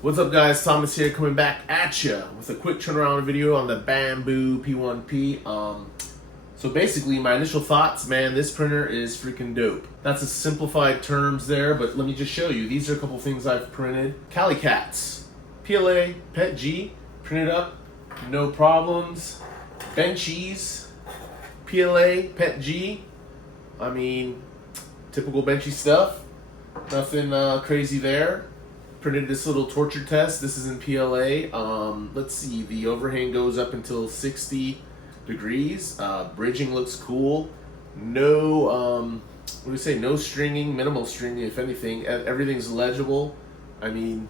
What's up, guys? Thomas here, coming back at you with a quick turnaround video on the Bambu P1P. So basically, my initial thoughts, man, this printer is freaking dope. That's a simplified terms there, but let me just show you. These are a couple things I've printed. Cali Cats, PLA, Pet G, printed up, no problems. Benchies, PLA, Pet G. I mean, typical Benchy stuff. Nothing crazy there. Printed this little torture test. This is in PLA. Let's see, the overhang goes up until 60 degrees. Bridging looks cool. No, what do we say? No stringing, minimal stringing, if anything. Everything's legible. I mean,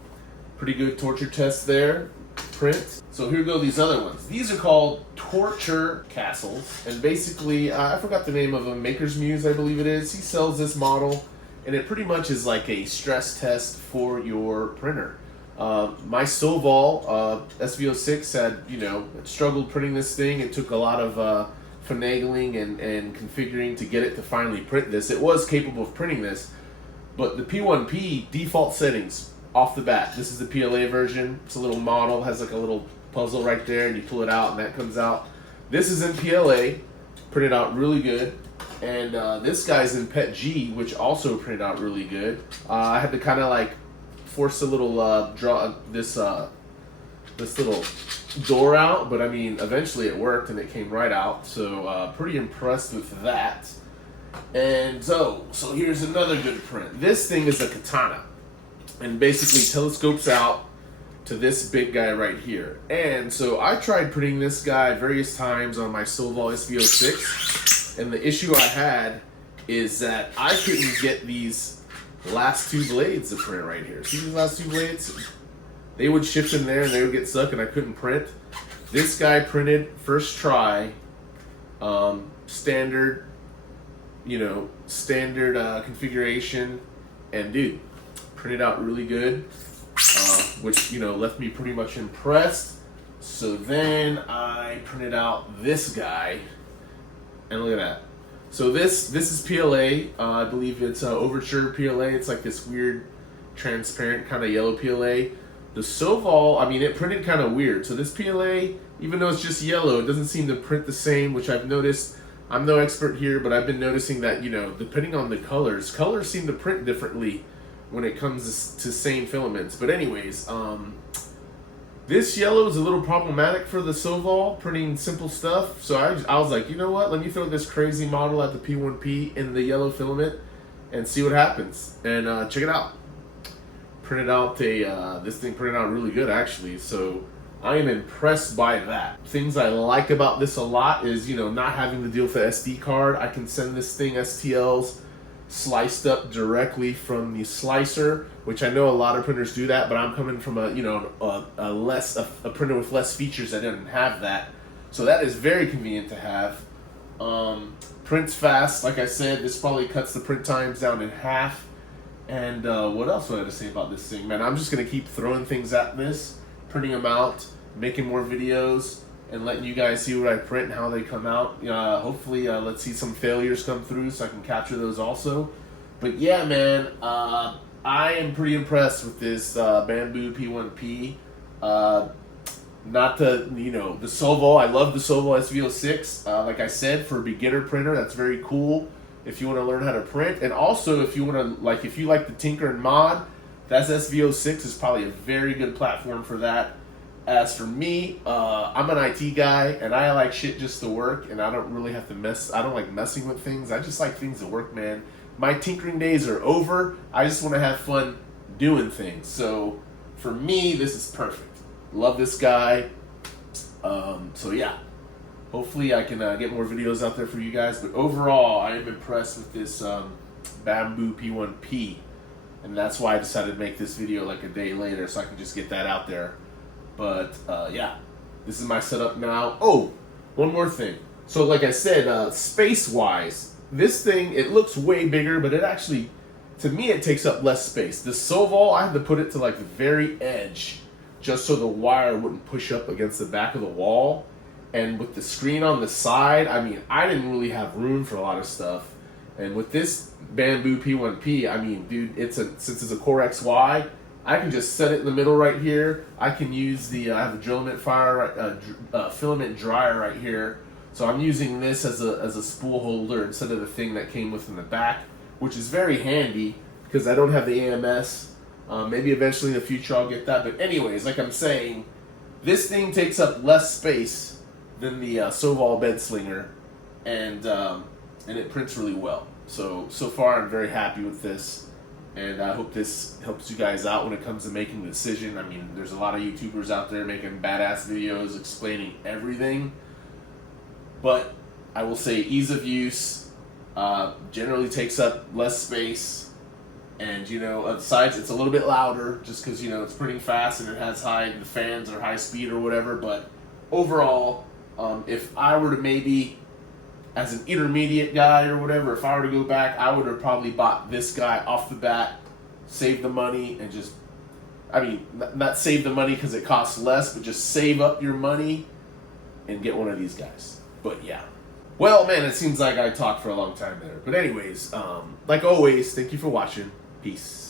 pretty good torture test there. Print. So here go these other ones. These are called torture castles. And basically, I forgot the name of them. Maker's Muse, I believe it is. He sells this model. And it pretty much is like a stress test for your printer. My Soval SV06 had, struggled printing this thing. It took a lot of finagling and configuring to get it to finally print this. It was capable of printing this, but the P1P default settings off the bat. This is the PLA version. It's a little model, has like a little puzzle right there, and you pull it out and that comes out. This is in PLA, printed out really good. And this guy's in Pet G, which also printed out really good. I had to kind of like force a little draw this little door out, but I mean eventually it worked and it came right out. So pretty impressed with that. And so here's another good print. This thing is a Katana, and basically telescopes out to this big guy right here. And so I tried printing this guy various times on my Soval SV06. And the issue I had is that I couldn't get these last two blades to print right here. See these last two blades? They would shift in there and they would get stuck and I couldn't print. This guy printed first try, standard configuration, and dude, printed out really good, which left me pretty much impressed. So then I printed out this guy. And look at that. So this is PLA. I believe it's Overture PLA. It's like this weird, transparent kind of yellow PLA. The Soval, I mean, it printed kind of weird. So this PLA, even though it's just yellow, it doesn't seem to print the same, which I've noticed. I'm no expert here, but I've been noticing that, depending on the colors seem to print differently when it comes to same filaments. But anyways, this yellow is a little problematic for the Soval, printing simple stuff. So I was like, you know what? Let me throw this crazy model at the P1P in the yellow filament and see what happens. And check it out. Printed out this thing printed out really good actually. So I am impressed by that. Things I like about this a lot is, not having to deal with the SD card. I can send this thing STLs sliced up directly from the slicer, which I know a lot of printers do that, but I'm coming from a printer with less features that didn't have that, so that is very convenient to have. Prints fast, like I said. This probably cuts the print times down in half. And what else would I have to say about this thing, man? I'm just gonna keep throwing things at this, printing them out, making more videos, and letting you guys see what I print and how they come out. Hopefully, let's see some failures come through so I can capture those also. But yeah, man, I am pretty impressed with this Bambu P1P. The Soval, I love the Soval SV06. Like I said, for a beginner printer, that's very cool if you want to learn how to print. And also, if you want to, if you like to tinker and mod, that's SV06 is probably a very good platform for that. As for me, I'm an IT guy, and I like shit just to work, and I don't really have to mess. I don't like messing with things. I just like things to work, man. My tinkering days are over. I just want to have fun doing things. So for me, this is perfect. Love this guy. So yeah, hopefully I can get more videos out there for you guys. But overall, I am impressed with this Bambu P1P, and that's why I decided to make this video like a day later, so I can just get that out there. But yeah, this is my setup now. Oh, one more thing. So like I said, space-wise, this thing, it looks way bigger, but it actually, to me, it takes up less space. The Soval, I had to put it to like the very edge just so the wire wouldn't push up against the back of the wall. And with the screen on the side, I mean, I didn't really have room for a lot of stuff. And with this Bambu P1P, I mean, dude, since it's a Core XY, I can just set it in the middle right here. I can use the, I have a filament dryer right here. So I'm using this as a spool holder instead of the thing that came with in the back, which is very handy because I don't have the AMS. Maybe eventually in the future I'll get that. But anyways, like I'm saying, this thing takes up less space than the Soval bed slinger, and it prints really well. So far I'm very happy with this. And I hope this helps you guys out when it comes to making the decision. I mean, there's a lot of YouTubers out there making badass videos explaining everything. But I will say ease of use, generally takes up less space. And, you know, besides, it's a little bit louder just because, you know, it's printing fast and it has the fans are high speed or whatever. But overall, if I were to maybe, as an intermediate guy or whatever, if I were to go back, I would have probably bought this guy off the bat, save the money, and just, I mean, not save the money because it costs less, but just save up your money and get one of these guys. But yeah. Well, man, it seems like I talked for a long time there. But anyways, like always, thank you for watching. Peace.